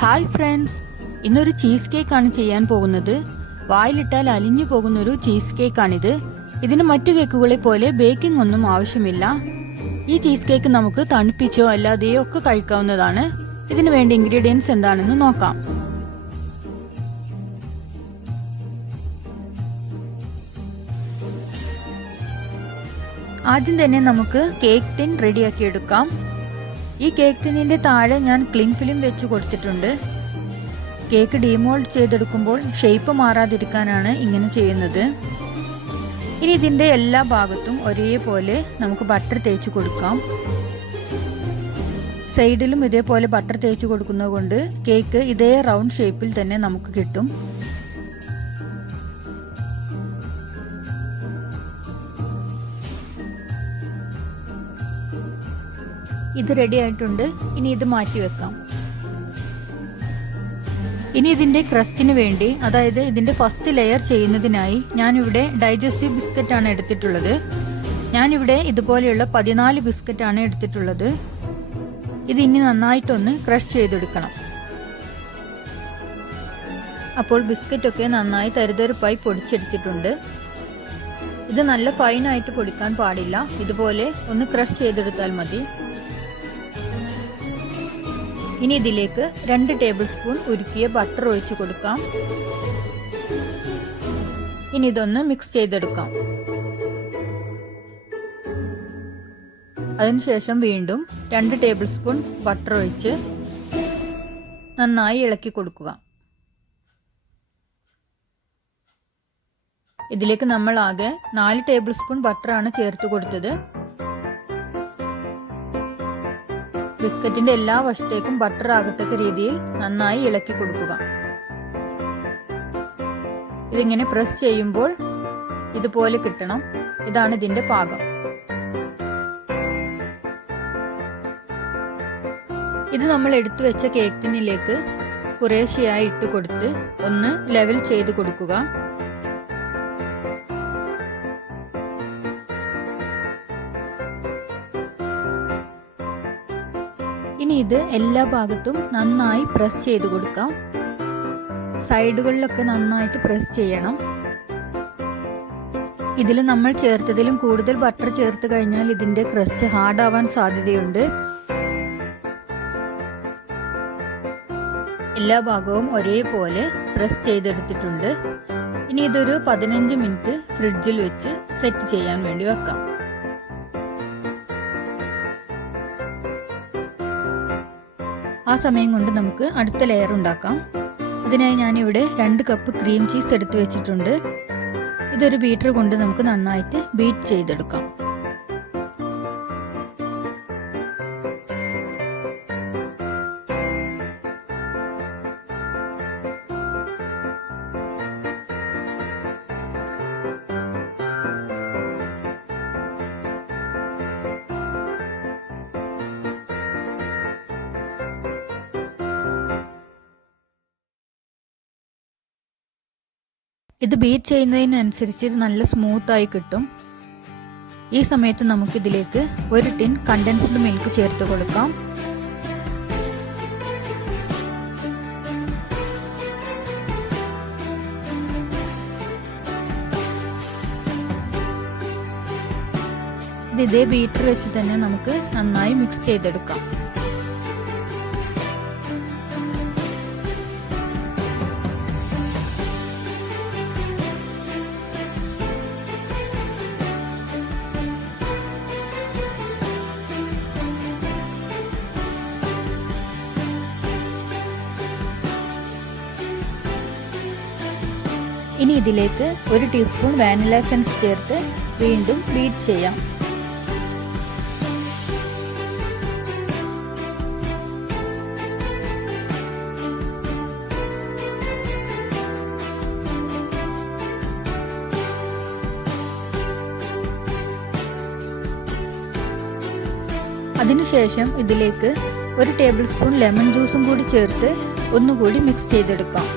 Hi friends, ഇന്നൊരു cheese കേക്കാണ് ചെയ്യാൻ പോകുന്നത്. വായിലിട്ടാൽ അലിഞ്ഞു പോകുന്നൊരു ചീസ് കേക്കാണിത്. ഇതിന് മറ്റു കേക്കുകളെ പോലെ ബേക്കിംഗ് ഒന്നും ആവശ്യമില്ല. ഈ ചീസ് കേക്ക് നമുക്ക് തണുപ്പിച്ചോ അല്ലാതെയോ ഒക്കെ കഴിക്കാവുന്നതാണ്. ഇതിനു വേണ്ട ഇൻഗ്രീഡിയൻസ് എന്താണെന്ന് നോക്കാം. ആദ്യം തന്നെ നമുക്ക് കേക്ക് ടിൻ റെഡിയാക്കി എടുക്കാം. ഈ കേക്ക് ടിന്നിന്റെ താഴെ ഞാൻ ക്ലിംഗ് ഫിലിം വെച്ച് കൊടുത്തിട്ടുണ്ട്. കേക്ക് ഡീമോൾഡ് ചെയ്തെടുക്കുമ്പോൾ ഷേപ്പ് മാറാതിരിക്കാനാണ് ഇങ്ങനെ ചെയ്യുന്നത്. ഇനി ഇതിന്റെ എല്ലാ ഭാഗത്തും ഒരേപോലെ നമുക്ക് ബട്ടർ തേച്ച് കൊടുക്കാം. സൈഡിലും ഇതേപോലെ ബട്ടർ തേച്ച് കൊടുക്കുന്നത് കൊണ്ട് കേക്ക് ഇതേ റൗണ്ട് ഷേപ്പിൽ തന്നെ നമുക്ക് കിട്ടും. ഇത് റെഡി ആയിട്ടുണ്ട്. ഇനി ഇത് മാറ്റി വെക്കാം. ഇനി ഇതിന്റെ ക്രസ്റ്റിന് വേണ്ടി, അതായത് ഇതിന്റെ ഫസ്റ്റ് ലെയർ ചെയ്യുന്നതിനായി ഞാനിവിടെ ഡൈജസ്റ്റീവ് ബിസ്ക്കറ്റ് ആണ് എടുത്തിട്ടുള്ളത്. ഞാനിവിടെ ഇതുപോലെയുള്ള 14 ബിസ്ക്കറ്റ് ആണ് എടുത്തിട്ടുള്ളത്. ഇത് ഇനി നന്നായിട്ടൊന്ന് ക്രഷ് ചെയ്തെടുക്കണം. അപ്പോൾ ബിസ്ക്കറ്റ് ഒക്കെ നന്നായി തരിതരിപ്പായി പൊടിച്ചെടുത്തിട്ടുണ്ട്. ഇത് നല്ല ഫൈനായിട്ട് പൊടിക്കാൻ പാടില്ല. ഇതുപോലെ ഒന്ന് ക്രഷ് ചെയ്തെടുത്താൽ മതി. ഇനി ഇതിലേക്ക് 2 ടേബിൾ സ്പൂൺ ഉരുക്കിയ ബട്ടർ ഒഴിച്ചു കൊടുക്കാം. ഇനി ഇതൊന്ന് മിക്സ് ചെയ്തെടുക്കാം. അതിനുശേഷം വീണ്ടും 2 ടേബിൾ സ്പൂൺ ബട്ടർ ഒഴിച്ച് നന്നായി ഇളക്കി കൊടുക്കുക. ഇതിലേക്ക് നമ്മൾ ആകെ 4 ടേബിൾ സ്പൂൺ ബട്ടറാണ് ചേർത്ത് കൊടുത്തത്. ബിസ്ക്കറ്റിന്റെ എല്ലാ വശത്തേക്കും ബട്ടർ ആകത്തക്ക രീതിയിൽ നന്നായി ഇളക്കി കൊടുക്കുക. ഇതിങ്ങനെ പ്രസ് ചെയ്യുമ്പോൾ ഇതുപോലെ കിട്ടണം. ഇതാണ് ഇതിന്റെ പാകം. ഇത് നമ്മൾ എടുത്തു വെച്ച കേക്ക് ടിന്നിലേക്ക് കുറേശ്ശെയായി ഇട്ട് കൊടുത്ത് ഒന്ന് ലെവൽ ചെയ്ത് കൊടുക്കുക. ഇനി ഇത് എല്ലാ ഭാഗത്തും നന്നായി പ്രസ് ചെയ്ത് കൊടുക്കാം. സൈഡുകളിലൊക്കെ നന്നായിട്ട് പ്രസ് ചെയ്യണം. ഇതിൽ നമ്മൾ ചേർത്തതിലും കൂടുതൽ ബട്ടർ ചേർത്ത് കഴിഞ്ഞാൽ ഇതിന്റെ ക്രസ്റ്റ് ഹാർഡ് ആവാൻ സാധ്യതയുണ്ട്. എല്ലാ ഭാഗവും ഒരേപോലെ പ്രസ് ചെയ്തെടുത്തിട്ടുണ്ട്. ഇനി ഇതൊരു 15 മിനിറ്റ് ഫ്രിഡ്ജിൽ വെച്ച് സെറ്റ് ചെയ്യാൻ വേണ്ടി വെക്കാം. ആ സമയം കൊണ്ട് നമുക്ക് അടുത്ത ലെയർ ഉണ്ടാക്കാം. അതിനായി ഞാനിവിടെ 2 കപ്പ് ക്രീം ചീസ് എടുത്തു വെച്ചിട്ടുണ്ട്. ഇതൊരു ബീറ്റർ കൊണ്ട് നമുക്ക് നന്നായിട്ട് ബീറ്റ് ചെയ്തെടുക്കാം. ഇത് ബീറ്റ് ചെയ്യുന്നതിനനുസരിച്ച് ഇത് നല്ല സ്മൂത്ത് ആയി കിട്ടും. ഈ സമയത്ത് നമുക്കിതിലേക്ക് 1 ടിൻ കണ്ടൻസ്ഡ് മിൽക്ക് ചേർത്ത് കൊടുക്കാം. ഇത് ഇതേ ബീറ്റർ വെച്ച് തന്നെ നമുക്ക് നന്നായി മിക്സ് ചെയ്തെടുക്കാം. ഇനി ഇതിലേക്ക് 1 ടീസ്പൂൺ വാനില എസൻസ് ചേർത്ത് വീണ്ടും ബീറ്റ് ചെയ്യാം. അതിനുശേഷം ഇതിലേക്ക് 1 ടേബിൾ സ്പൂൺ ലെമൺ ജ്യൂസും കൂടി ചേർത്ത് ഒന്നുകൂടി മിക്സ് ചെയ്തെടുക്കാം.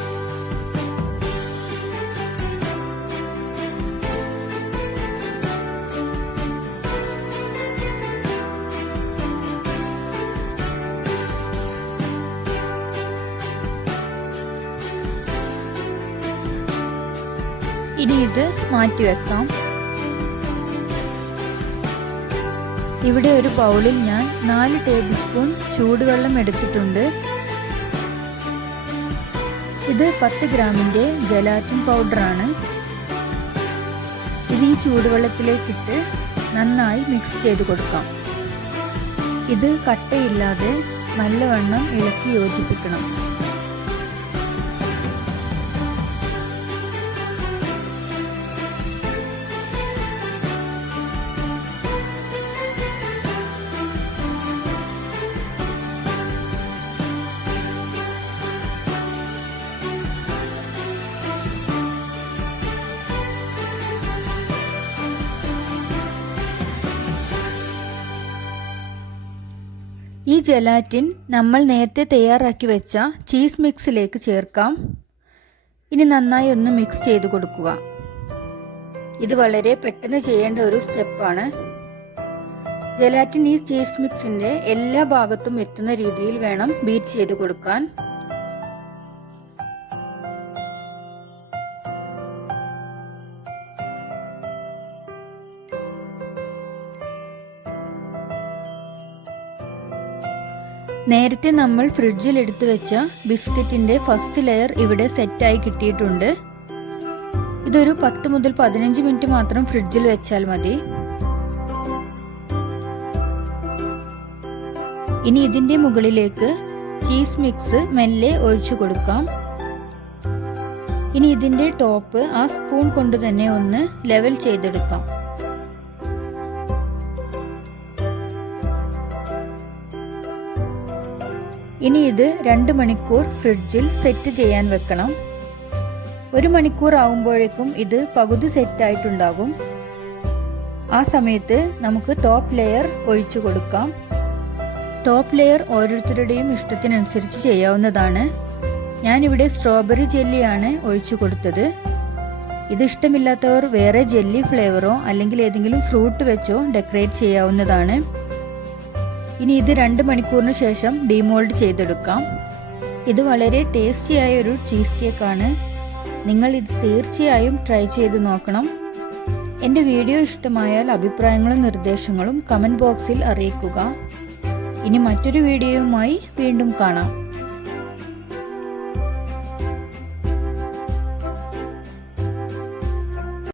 ഇനി ഇത് മാറ്റി വെക്കാം. ഇവിടെ ഒരു ബൗളിൽ ഞാൻ 4 ടേബിൾ സ്പൂൺ ചൂടുവെള്ളം എടുത്തിട്ടുണ്ട്. ഇത് 10 ഗ്രാമിൻ്റെ ജലാറ്റിൻ പൗഡറാണ്. ഇത് ഈ ചൂടുവെള്ളത്തിലേക്കിട്ട് നന്നായി മിക്സ് ചെയ്ത് കൊടുക്കാം. ഇത് കട്ടയില്ലാതെ നല്ലവണ്ണം ഇളക്കി യോജിപ്പിക്കണം. ഈ ജലാറ്റിൻ നമ്മൾ നേരത്തെ തയ്യാറാക്കി വെച്ച ചീസ് മിക്സിലേക്ക് ചേർക്കാം. ഇനി നന്നായി ഒന്ന് മിക്സ് ചെയ്ത് കൊടുക്കുക. ഇത് വളരെ പെട്ടെന്ന് ചെയ്യേണ്ട ഒരു സ്റ്റെപ്പാണ്. ജലാറ്റിൻ ഈ ചീസ് മിക്സിന്റെ എല്ലാ ഭാഗത്തും എത്തുന്ന രീതിയിൽ വേണം ബീറ്റ് ചെയ്ത് കൊടുക്കാൻ. നേരത്തെ നമ്മൾ ഫ്രിഡ്ജിൽ എടുത്തു വെച്ച ബിസ്ക്കറ്റിന്റെ ഫസ്റ്റ് ലെയർ ഇവിടെ സെറ്റായി കിട്ടിയിട്ടുണ്ട്. ഇതൊരു 10 മുതൽ 15 മിനിറ്റ് മാത്രം ഫ്രിഡ്ജിൽ വെച്ചാൽ മതി. ഇനി ഇതിന്റെ മുകളിലേക്ക് ചീസ് മിക്സ് മെല്ലെ ഒഴിച്ചു കൊടുക്കാം. ഇനി ഇതിന്റെ ടോപ്പ് ആ സ്പൂൺ കൊണ്ട് തന്നെ ഒന്ന് ലെവൽ ചെയ്തെടുക്കാം. ഇനി ഇത് 2 മണിക്കൂർ ഫ്രിഡ്ജിൽ സെറ്റ് ചെയ്യാൻ വെക്കണം. 1 മണിക്കൂർ ആവുമ്പോഴേക്കും ഇത് പകുതി സെറ്റ് ആയിട്ടുണ്ടാകും. ആ സമയത്ത് നമുക്ക് ടോപ്പ് ലെയർ ഒഴിച്ചു കൊടുക്കാം. ടോപ്പ് ലെയർ ഓരോരുത്തരുടെയും ഇഷ്ടത്തിനനുസരിച്ച് ചെയ്യാവുന്നതാണ്. ഞാനിവിടെ സ്ട്രോബെറി ജെല്ലിയാണ് ഒഴിച്ചു കൊടുത്തത്. ഇത് ഇഷ്ടമില്ലാത്തവർ വേറെ ജെല്ലി ഫ്ലേവറോ അല്ലെങ്കിൽ ഏതെങ്കിലും ഫ്രൂട്ട് വെച്ചോ ഡെക്കറേറ്റ് ചെയ്യാവുന്നതാണ്. ഇനി ഇത് 2 മണിക്കൂറിന് ശേഷം ഡീമോൾഡ് ചെയ്തെടുക്കാം. ഇത് വളരെ ടേസ്റ്റിയായ ഒരു ചീസ് കേക്കാണ്. നിങ്ങൾ ഇത് തീർച്ചയായും ട്രൈ ചെയ്ത് നോക്കണം. എൻ്റെ വീഡിയോ ഇഷ്ടമായാൽ അഭിപ്രായങ്ങളും നിർദ്ദേശങ്ങളും കമൻറ്റ് ബോക്സിൽ അറിയിക്കുക. ഇനി മറ്റൊരു വീഡിയോയുമായി വീണ്ടും കാണാം.